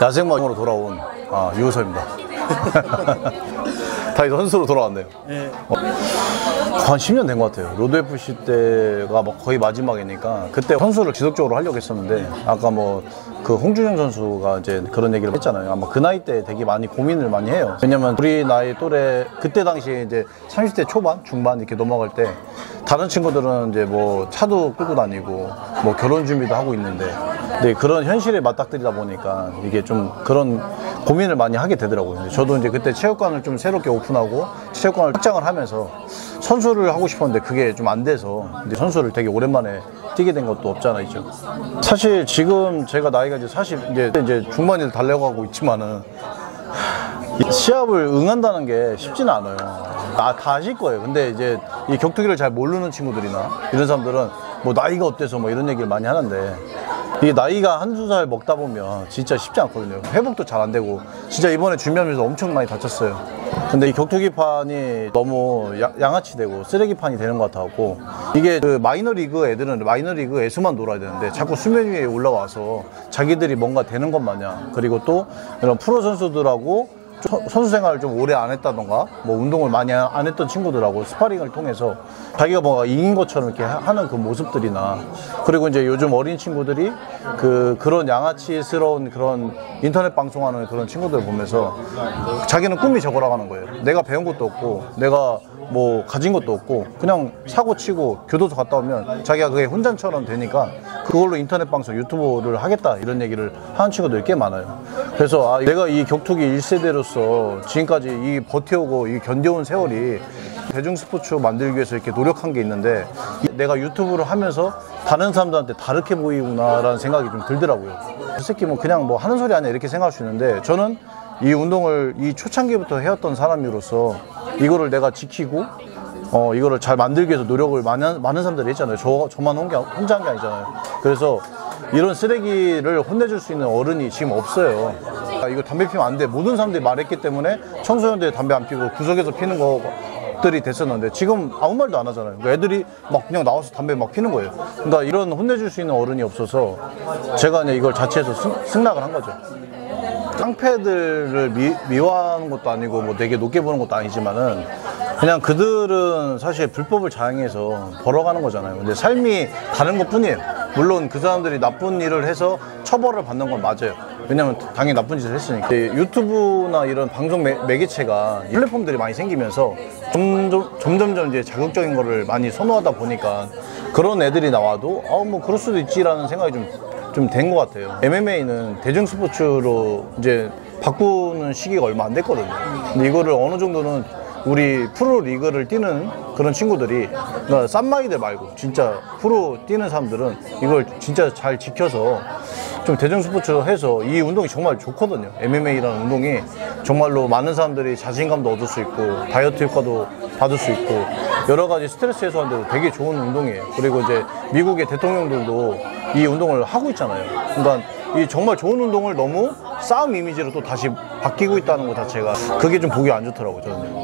야생마으로 돌아온 유호서입니다. 다시 선수로 돌아왔네요. 네. 한 10년 된 것 같아요. 로드 FC 때가 거의 마지막이니까 그때 선수를 지속적으로 하려고 했었는데 아까 그 홍준영 선수가 이제 그런 얘기를 했잖아요. 아마 그 나이 때 되게 많이 고민을 많이 해요. 왜냐면 우리 나이 또래 그때 당시에 이제 30대 초반, 중반 이렇게 넘어갈 때 다른 친구들은 이제 차도 끌고 다니고 결혼 준비도 하고 있는데 근데 그런 현실에 맞닥뜨리다 보니까 이게 좀 그런 고민을 많이 하게 되더라고요. 저도 이제 그때 체육관을 좀 새롭게 오픈하고 체육관을 확장을 하면서 선수를 하고 싶었는데 그게 좀 안 돼서 이제 선수를 되게 오랜만에 뛰게 된 것도 없잖아 있죠. 사실 지금 제가 나이가 이제 40 이제 중반을 달려가고 있지만은 시합을 응한다는 게 쉽지는 않아요. 다 아실 거예요. 근데 이제 이 격투기를 잘 모르는 친구들이나 이런 사람들은 나이가 어때서 이런 얘기를 많이 하는데 이게 나이가 한두 살 먹다 보면 진짜 쉽지 않거든요. 회복도 잘 안 되고 진짜 이번에 준비하면서 엄청 많이 다쳤어요. 근데 이 격투기판이 너무 양아치 되고 쓰레기판이 되는 것 같아갖고 이게 그 마이너리그 애들은 마이너리그에서만 놀아야 되는데 자꾸 수면 위에 올라와서 자기들이 뭔가 되는 것 마냥 그리고 또 이런 프로 선수들하고 선수 생활을 좀 오래 안 했다던가 운동을 많이 안 했던 친구들하고 스파링을 통해서 자기가 뭔가 이긴 것처럼 이렇게 하는 그 모습들이나 그리고 이제 요즘 어린 친구들이 그런 양아치스러운 그런 인터넷 방송하는 그런 친구들 보면서 자기는 꿈이 저거라고 하는 거예요. 내가 배운 것도 없고 내가 가진 것도 없고 그냥 사고 치고 교도소 갔다 오면 자기가 그게 혼잔처럼 되니까 그걸로 인터넷 방송 유튜브를 하겠다 이런 얘기를 하는 친구들이 꽤 많아요. 그래서 내가 이 격투기 1세대로서 지금까지 이 버텨오고 이 견뎌온 세월이 대중 스포츠 만들기 위해서 이렇게 노력한 게 있는데 내가 유튜브를 하면서 다른 사람들한테 다르게 보이구나라는 생각이 좀 들더라고요. 저 새끼 그냥 하는 소리 아니야 이렇게 생각할 수 있는데 저는 이 운동을 이 초창기부터 해왔던 사람으로서 이거를 내가 지키고 이거를 잘 만들기 위해서 노력을 많은 사람들이 했잖아요. 저만 혼자 한 게 아니잖아요. 그래서 이런 쓰레기를 혼내줄 수 있는 어른이 지금 없어요. 이거 담배 피우면 안 돼. 모든 사람들이 말했기 때문에 청소년들이 담배 안 피우고 구석에서 피는 것들이 됐었는데 지금 아무 말도 안 하잖아요. 애들이 그냥 나와서 담배 피는 거예요. 그러니까 이런 혼내줄 수 있는 어른이 없어서 제가 이걸 자체해서 승낙을 한 거죠. 깡패들을 미워하는 것도 아니고 되게 높게 보는 것도 아니지만은 그냥 그들은 사실 불법을 자행해서 벌어가는 거잖아요. 근데 삶이 다른 것 뿐이에요. 물론 그 사람들이 나쁜 일을 해서 처벌을 받는 건 맞아요. 왜냐면 당연히 나쁜 짓을 했으니까. 유튜브나 이런 방송 매개체가 플랫폼들이 많이 생기면서 점점 이제 자극적인 거를 많이 선호하다 보니까 그런 애들이 나와도 그럴 수도 있지라는 생각이 좀 된 것 같아요. MMA는 대중 스포츠로 이제 바꾸는 시기가 얼마 안 됐거든요. 근데 이거를 어느 정도는 우리 프로 리그를 뛰는 그런 친구들이 그러니까 쌈마이들 말고 진짜 프로 뛰는 사람들은 이걸 진짜 잘 지켜서 좀 대중 스포츠 해서 이 운동이 정말 좋거든요. MMA라는 운동이 정말로 많은 사람들이 자신감도 얻을 수 있고 다이어트 효과도 받을 수 있고 여러 가지 스트레스 해소하는데도 되게 좋은 운동이에요. 그리고 이제 미국의 대통령들도 이 운동을 하고 있잖아요. 그러니까 이 정말 좋은 운동을 너무 싸움 이미지로 또 다시 바뀌고 있다는 것 자체가 그게 좀 보기 안 좋더라고요, 저는.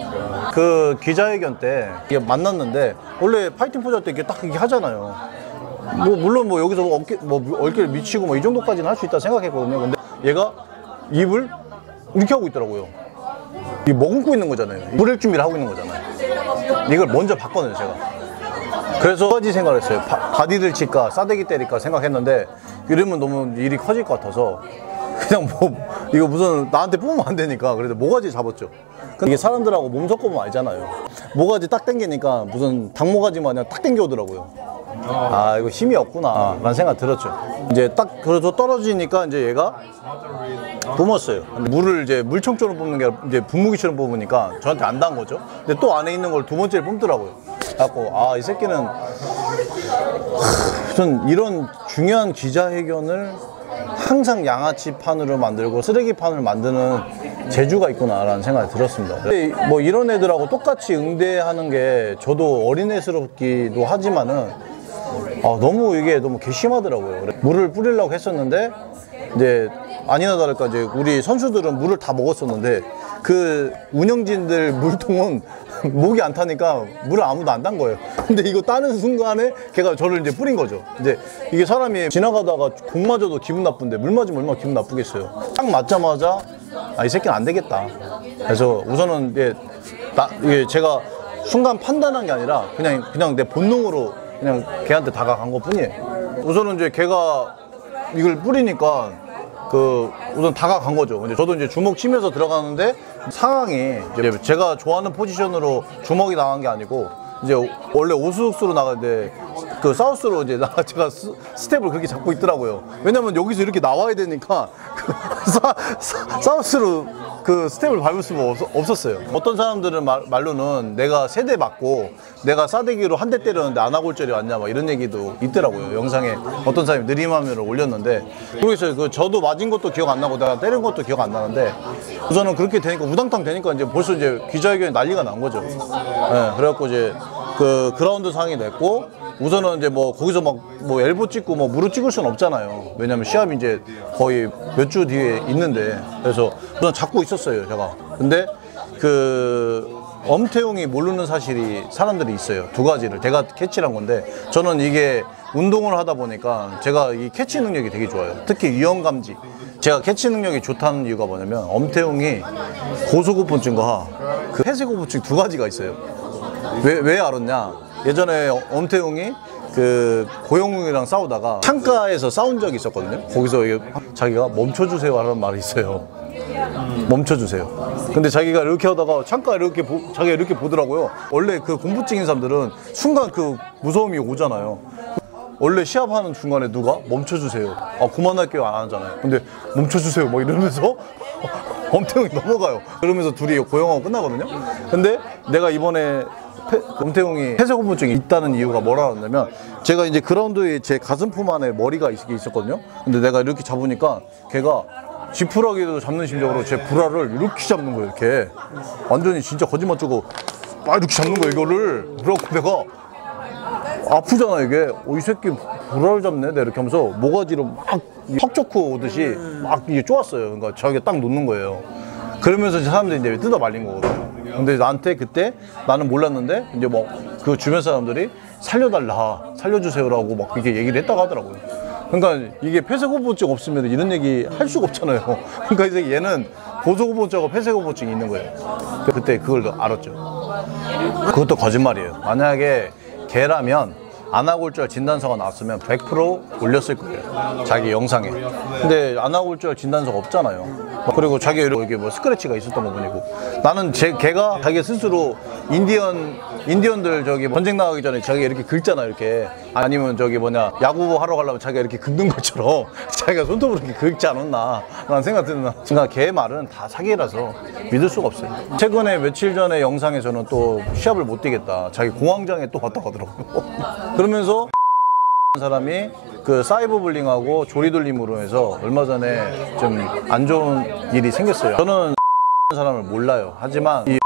그 기자회견 때 만났는데 원래 파이팅 포즈 할 때 이렇게 딱 이렇게 하잖아요. 물론 여기서 어깨를 미치고 이 정도까지는 할 수 있다 생각했거든요. 근데 얘가 입을 이렇게 하고 있더라고요. 이 머금고 있는 거잖아요. 물을 준비를 하고 있는 거잖아요. 이걸 먼저 봤거든요, 제가. 그래서 두 가지 생각을 했어요. 바디를 칠까 싸대기 때릴까 생각했는데 이러면 너무 일이 커질 것 같아서 그냥 이거 무슨 나한테 뽑으면 안 되니까 그래도 모가지 잡았죠. 이게 사람들하고 몸 섞어보면 알잖아요. 모가지 딱 당기니까 무슨 닭모가지 마냥 딱 당겨오더라고요. 이거 힘이 없구나 라는 생각 들었죠. 이제 딱 그래서 떨어지니까 이제 얘가 뿜었어요. 물을 이제 물총처럼 뽑는 게 아니라 이제 분무기처럼 뽑으니까 저한테 안 닿은 거죠. 근데 또 안에 있는 걸 두 번째를 뿜더라고요. 그래갖고 이 새끼는 전 이런 중요한 기자회견을 항상 양아치판으로 만들고 쓰레기판을 만드는 재주가 있구나라는 생각이 들었습니다. 근데 이런 애들하고 똑같이 응대하는 게 저도 어린애스럽기도 하지만은 너무 이게 너무 괘씸하더라고요. 물을 뿌리려고 했었는데 이제 아니나 다를까 이제 우리 선수들은 물을 다 먹었었는데 그 운영진들 물통은 목이 안 타니까 물을 아무도 안 딴 거예요. 근데 이거 따는 순간에 걔가 저를 이제 뿌린 거죠. 이제 이게 사람이 지나가다가 공 맞아도 기분 나쁜데 물 맞으면 얼마나 기분 나쁘겠어요. 딱 맞자마자 이 새끼는 안 되겠다. 그래서 우선은 이게 제가 순간 판단한 게 아니라 그냥 내 본능으로 그냥 걔한테 다가간 것 뿐이에요. 우선은 이제 걔가 이걸 뿌리니까 우선 다가간 거죠. 근데 저도 이제 주먹 치면서 들어가는데 상황이 이제 제가 좋아하는 포지션으로 주먹이 나간 게 아니고 이제 원래 오수스로 나가는데 그 사우스로 이제 제가 스텝을 그렇게 잡고 있더라고요. 왜냐면 여기서 이렇게 나와야 되니까 사우스로 그 스텝을 밟을 수가 없었어요. 어떤 사람들은 말로는 내가 세대 맞고 내가 싸대기로 한 대 때렸는데 안아골절이 왔냐 막 이런 얘기도 있더라고요. 영상에 어떤 사람이 느림화면을 올렸는데 모르겠어요. 저도 맞은 것도 기억 안 나고 내가 때린 것도 기억 안 나는데 우선은 그렇게 되니까 우당탕 되니까 이제 벌써 이제 기자회견이 난리가 난 거죠. 네, 그래갖고 이제 그 그라운드 상황이 됐고 우선은 이제 뭐 거기서 막 뭐 엘보 찍고 뭐 무릎 찍을 수는 없잖아요. 왜냐면 시합이 이제 거의 몇 주 뒤에 있는데 그래서 우선 잡고 있었어요 제가. 근데 엄태웅이 모르는 사실이 사람들이 있어요. 두 가지를 제가 캐치를 한 건데 저는 이게 운동을 하다 보니까 제가 이 캐치 능력이 되게 좋아요. 특히 위험 감지. 제가 캐치 능력이 좋다는 이유가 뭐냐면 엄태웅이 고소고pon증과 그 폐쇄고pon증 두 가지가 있어요. 왜 알았냐? 예전에 엄태웅이 고영웅이랑 싸우다가 창가에서 싸운 적이 있었거든요. 거기서 자기가 멈춰주세요 하는 말이 있어요. 멈춰주세요. 근데 자기가 이렇게 하다가 창가 자기가 이렇게 보더라고요. 원래 그 공포증인 사람들은 순간 그 무서움이 오잖아요. 원래 시합하는 중간에 누가 멈춰주세요. 그만할게요 안 하잖아요. 근데 멈춰주세요 막 이러면서 엄태웅이 넘어가요. 그러면서 둘이 고영하고 끝나거든요. 근데 내가 이번에 엄태웅이 폐쇄고pon증이 있다는 이유가 뭐라 그러냐면 제가 이제 그라운드에 제 가슴품 안에 머리가 있었거든요. 근데 내가 이렇게 잡으니까 걔가 지푸라기도 잡는 심정으로 제 불알을 이렇게 잡는 거예요. 이렇게 완전히 진짜 거짓말 치고 막 이렇게 잡는 거예요 이거를. 그래갖고 내가 아프잖아 이게. 이 새끼 불알 잡네 내가 이렇게 하면서 모가지로 막 턱초크 오듯이 막 이게 쪼았어요. 그러니까 자기가 딱 놓는 거예요. 그러면서 사람들이 이제 뜯어 말린 거거든요. 근데 나한테 그때 나는 몰랐는데 이제 뭐 그 주변 사람들이 살려주세요라고 막 이렇게 얘기를 했다고 하더라고요. 그러니까 이게 폐쇄고pon증 없으면 이런 얘기 할 수가 없잖아요. 그러니까 이제 얘는 고소고pon증하고 폐쇄고pon증이 있는 거예요. 그때 그걸 알았죠. 그것도 거짓말이에요. 만약에 걔라면 안아골절 진단서가 나왔으면 100% 올렸을 거예요. 자기 영상에. 근데 안아골절 진단서가 없잖아요. 그리고 자기 이렇게 뭐 스크래치가 있었던 거 보니고. 나는 걔가 자기 스스로 인디언들 전쟁 나가기 전에 자기가 이렇게 긁잖아 이렇게. 아니면 야구 하러 가려면 자기가 이렇게 긁는 것처럼 자기가 손톱으로 이렇게 긁지 않았나 라는 생각 드는. 그러니까 걔 말은 다 사기라서 믿을 수가 없어요. 최근에 며칠 전에 영상에서는 또 시합을 못 뛰겠다. 자기 공황장애 또 왔다 가더라고요. 그러면서 사람이 그 사이버불링하고 조리돌림으로 해서 얼마 전에 좀 안 좋은 일이 생겼어요. 저는 사람을 몰라요. 하지만 이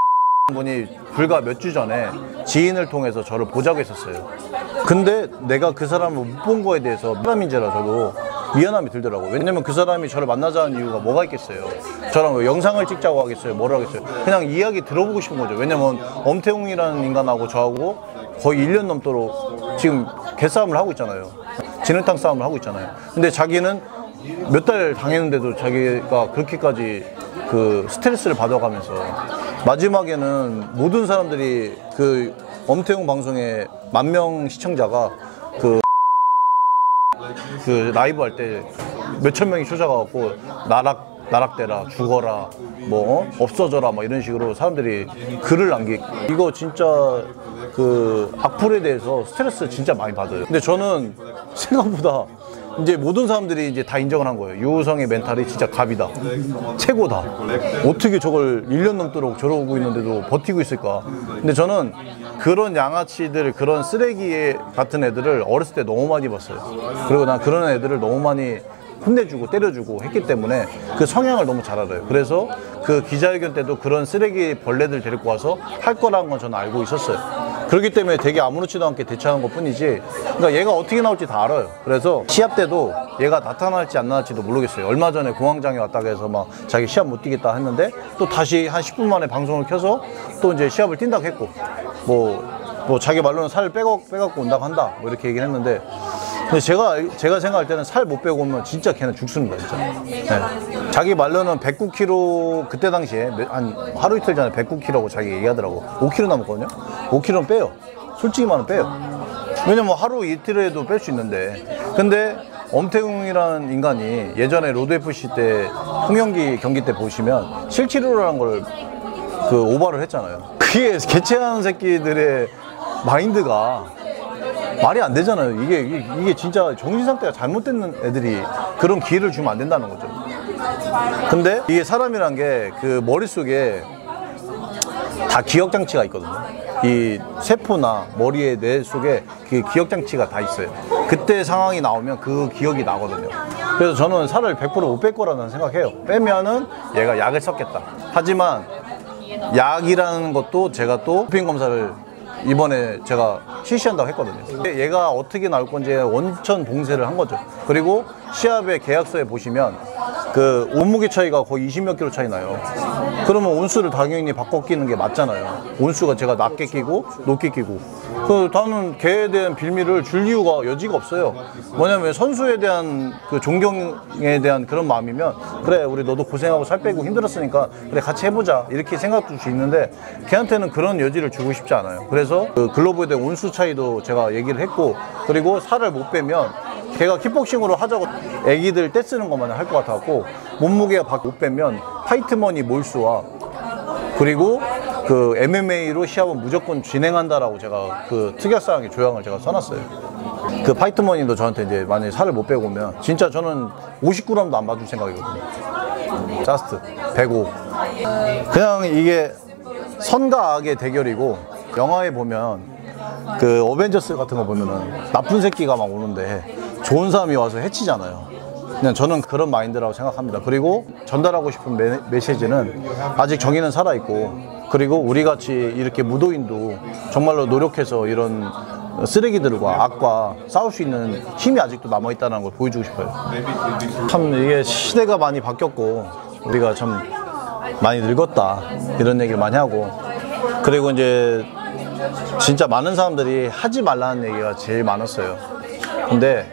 분이 불과 몇 주 전에 지인을 통해서 저를 보자고 했었어요. 근데 내가 그 사람을 못 본 거에 대해서 사람인지라 저도 미안함이 들더라고요. 왜냐면 그 사람이 저를 만나자는 이유가 뭐가 있겠어요. 저랑 뭐 영상을 찍자고 하겠어요. 뭐라 하겠어요. 그냥 이야기 들어보고 싶은 거죠. 왜냐면 엄태웅이라는 인간하고 저하고 거의 1년 넘도록 지금 개싸움을 하고 있잖아요. 진흙탕 싸움을 하고 있잖아요. 근데 자기는 몇 달 당했는데도 자기가 그렇게까지 그 스트레스를 받아가면서 마지막에는 모든 사람들이 그 엄태웅 방송에 10,000명 시청자가 그 라이브 할 때 몇천 명이 찾아가갖고 나락대라, 죽어라, 뭐 없어져라 막 이런 식으로 사람들이 글을 이거 진짜 그 악플에 대해서 스트레스 진짜 많이 받아요. 근데 저는 생각보다 이제 모든 사람들이 이제 다 인정을 한 거예요. 유우성의 멘탈이 진짜 갑이다. 최고다. 어떻게 저걸 1년 넘도록 저러고 있는데도 버티고 있을까. 근데 저는 그런 양아치들, 그런 쓰레기 같은 애들을 어렸을 때 너무 많이 봤어요. 그리고 난 그런 애들을 너무 많이 혼내주고 때려주고 했기 때문에 그 성향을 너무 잘 알아요. 그래서 그 기자회견 때도 그런 쓰레기 벌레들 데리고 와서 할 거라는 건 저는 알고 있었어요. 그렇기 때문에 되게 아무렇지도 않게 대처하는 것 뿐이지, 그러니까 얘가 어떻게 나올지 다 알아요. 그래서 시합 때도 얘가 나타날지 안 나갈지도 모르겠어요. 얼마 전에 공황장애 왔다고 해서 막 자기 시합 못 뛰겠다 했는데 또 다시 한 10분 만에 방송을 켜서 또 이제 시합을 뛴다고 했고, 뭐 자기 말로는 살을 빼갖고 온다고 한다 뭐 이렇게 얘기를 했는데, 근데 제가 생각할 때는 살 못 빼고 오면 진짜 걔는 죽습니다, 진짜. 네. 자기 말로는 109kg, 그때 당시에 한 하루 이틀 전에 109kg라고 자기 얘기하더라고. 5kg 남았거든요. 5kg는 빼요. 솔직히 말하면 빼요. 왜냐면 하루 이틀에도 뺄 수 있는데. 근데 엄태웅이라는 인간이 예전에 로드FC 때 홍영기 경기 때 보시면 7kg라는 걸 오버를 했잖아요. 그게 개체하는 새끼들의 마인드가 말이 안 되잖아요. 이게 진짜 정신 상태가 잘못된 애들이 그런 기회를 주면 안 된다는 거죠. 근데 이게 사람이란 게 그 머릿속에 다 기억 장치가 있거든요. 이 세포나 머리의 뇌 속에 그 기억 장치가 다 있어요. 그때 상황이 나오면 그 기억이 나거든요. 그래서 저는 살을 100% 못 뺄 거라는 생각해요. 빼면은 얘가 약을 썼겠다. 하지만 약이라는 것도 제가 또 도핑 검사를 이번에 제가 실시한다고 했거든요. 얘가 어떻게 나올 건지 원천 봉쇄를 한 거죠. 그리고 시합의 계약서에 보시면 그 몸무게 차이가 거의 20몇 킬로 차이 나요. 그러면 온수를 당연히 바꿔 끼는 게 맞잖아요. 온수가 제가 낮게 끼고 높게 끼고. 나는 걔에 대한 빌미를 줄 이유가 여지가 없어요. 뭐냐면 선수에 대한 그 존경에 대한 그런 마음이면, 그래 우리 너도 고생하고 살 빼고 힘들었으니까 그래 같이 해보자 이렇게 생각할 수 있는데, 걔한테는 그런 여지를 주고 싶지 않아요. 그래서 그 글로브에 대한 온수 차이도 제가 얘기를 했고, 그리고 살을 못 빼면 걔가 킥복싱으로 하자고 애기들 떼쓰는 것만 할 것 같아갖고, 몸무게가 못 빼면 파이트머니 몰수와 그리고 그 MMA로 시합은 무조건 진행한다라고 제가 그 특약사항의 조항을 제가 써놨어요. 그 파이트머니도 저한테 이제 만약에 살을 못 빼고 오면 진짜 저는 50g도 안 봐줄 생각이거든요. 자스트 105. 그냥 이게 선과 악의 대결이고, 영화에 보면 그 어벤져스 같은 거 보면은 나쁜 새끼가 막 오는데 좋은 사람이 와서 해치잖아요. 그냥 저는 그런 마인드라고 생각합니다. 그리고 전달하고 싶은 메시지는 아직 정의는 살아있고, 그리고 우리같이 이렇게 무도인도 정말로 노력해서 이런 쓰레기들과 악과 싸울 수 있는 힘이 아직도 남아있다는 걸 보여주고 싶어요. 참 이게 시대가 많이 바뀌었고 우리가 참 많이 늙었다 이런 얘기를 많이 하고, 그리고 이제 진짜 많은 사람들이 하지 말라는 얘기가 제일 많았어요. 근데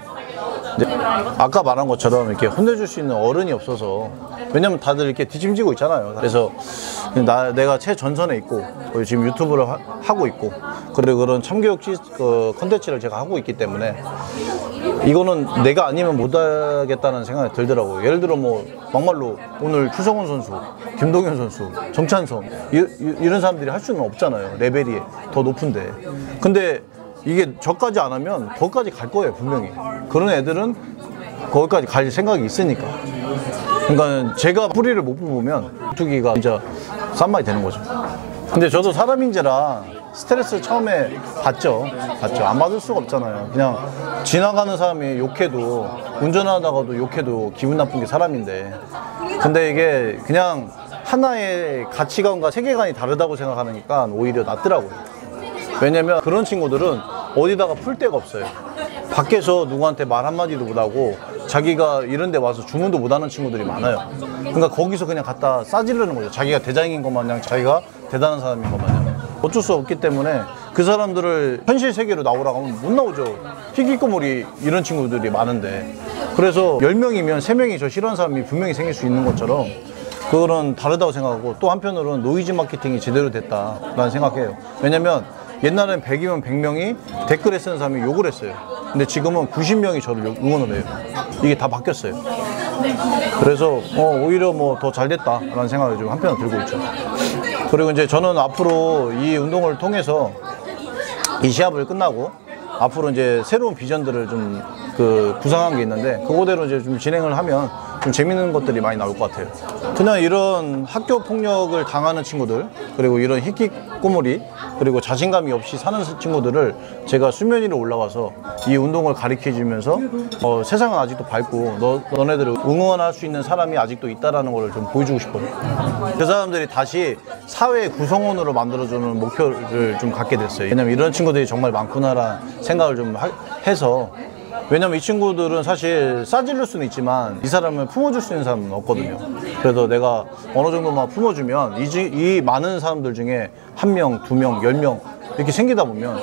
아까 말한 것처럼 이렇게 혼내줄 수 있는 어른이 없어서, 왜냐면 다들 이렇게 뒤짐지고 있잖아요. 그래서 내가 최전선에 있고 지금 유튜브를 하고 있고, 그리고 그런 참교육 컨텐츠를 제가 하고 있기 때문에 이거는 내가 아니면 못하겠다는 생각이 들더라고요. 예를 들어 뭐 막말로 오늘 추성훈 선수, 김동현 선수, 정찬성 이런 사람들이 할 수는 없잖아요. 레벨이 더 높은데. 근데 이게 저까지 안 하면 거기까지 갈 거예요, 분명히. 그런 애들은 거기까지 갈 생각이 있으니까. 그러니까 제가 뿌리를 못 뽑으면 투기가 진짜 싼 말이 되는 거죠. 근데 저도 사람인지라 스트레스 처음에 받죠. 안 받을 수가 없잖아요. 그냥 지나가는 사람이 욕해도, 운전하다가도 욕해도 기분 나쁜 게 사람인데, 근데 이게 그냥 하나의 가치관과 세계관이 다르다고 생각하니까 오히려 낫더라고요. 왜냐면 그런 친구들은 어디다가 풀 데가 없어요. 밖에서 누구한테 말 한마디도 못하고 자기가 이런 데 와서 주문도 못하는 친구들이 많아요. 그러니까 거기서 그냥 갖다 싸지르는 거죠. 자기가 대장인 것 마냥, 자기가 대단한 사람인 것 마냥. 어쩔 수 없기 때문에 그 사람들을 현실 세계로 나오라고 하면 못 나오죠. 희귀꼬물이 이런 친구들이 많은데. 그래서 10명이면 3명이 저 싫어하는 사람이 분명히 생길 수 있는 것처럼 그거는 다르다고 생각하고, 또 한편으로는 노이즈 마케팅이 제대로 됐다라는 생각해요. 왜냐면 옛날엔 100이면 100명이 댓글에 쓰는 사람이 욕을 했어요. 근데 지금은 90명이 저를 응원을 해요. 이게 다 바뀌었어요. 그래서 오히려 뭐 더 잘 됐다라는 생각이 좀 한편으로 들고 있죠. 그리고 이제 저는 앞으로 이 운동을 통해서 이 시합을 끝나고 앞으로 이제 새로운 비전들을 좀 구상한 게 있는데, 그거대로 이제 좀 진행을 하면 좀 재밌는 것들이 많이 나올 것 같아요. 그냥 이런 학교 폭력을 당하는 친구들, 그리고 이런 히키꼬모리, 그리고 자신감이 없이 사는 친구들을 제가 수면 위로 올라와서 이 운동을 가르쳐주면서 세상은 아직도 밝고 너네들을 응원할 수 있는 사람이 아직도 있다는 걸 좀 보여주고 싶어요. 그 사람들이 다시 사회 구성원으로 만들어주는 목표를 좀 갖게 됐어요. 왜냐면 이런 친구들이 정말 많구나라는 생각을 좀 해서, 왜냐면 이 친구들은 사실 싸질릴 수는 있지만 이 사람을 품어줄 수 있는 사람은 없거든요. 그래서 내가 어느 정도만 품어주면 이 많은 사람들 중에 1명, 2명, 10명 이렇게 생기다 보면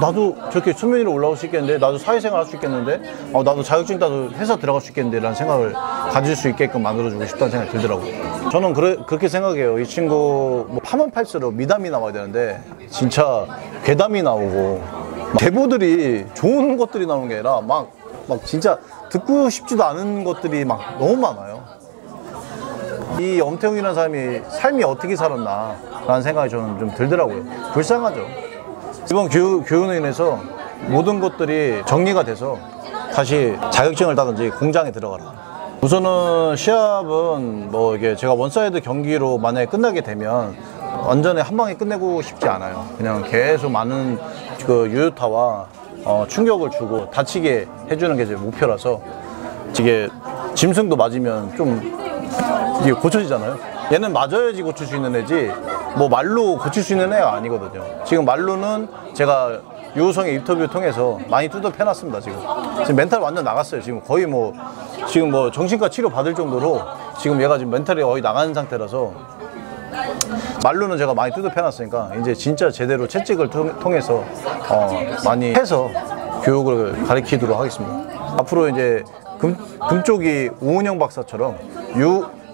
나도 저렇게 수면 위로 올라올 수 있겠는데, 나도 사회생활 할 수 있겠는데, 나도 자격증 따도 회사 들어갈 수 있겠는데 라는 생각을 가질 수 있게끔 만들어주고 싶다는 생각이 들더라고요. 저는 그렇게 생각해요. 이 친구 파면 팔수록 미담이 나와야 되는데 진짜 괴담이 나오고 대보들이 좋은 것들이 나오는 게 아니라 막 진짜 듣고 싶지도 않은 것들이 막 너무 많아요. 이 엄태웅이라는 사람이 삶이 어떻게 살았나 라는 생각이 저는 좀 들더라고요. 불쌍하죠. 이번 교훈으로 인해서 모든 것들이 정리가 돼서 다시 자격증을 따든지 공장에 들어가라. 우선은 시합은 이게 제가 원사이드 경기로 만약에 끝나게 되면 완전히 한 방에 끝내고 싶지 않아요. 그냥 계속 많은 그 유효타와 충격을 주고 다치게 해주는 게 제 목표라서, 이게 짐승도 맞으면 좀 이게 고쳐지잖아요. 얘는 맞아야지 고칠 수 있는 애지 말로 고칠 수 있는 애가 아니거든요. 지금 말로는 제가 유호성의 인터뷰 통해서 많이 뚜껑해놨습니다. 지금 멘탈 완전 나갔어요. 지금 거의 지금 정신과 치료 받을 정도로 지금 얘가 지금 멘탈이 거의 나간 상태라서, 말로는 제가 많이 뚜껑해놨으니까 이제 진짜 제대로 채찍을 통해서 많이 해서 교육을 가르치도록 하겠습니다. 앞으로 이제 금쪽이 오은영 박사처럼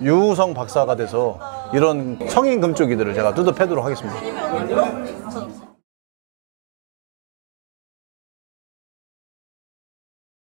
유우성 박사가 돼서 이런 성인 금쪽이들을 제가 뚜껑 패도록 하겠습니다.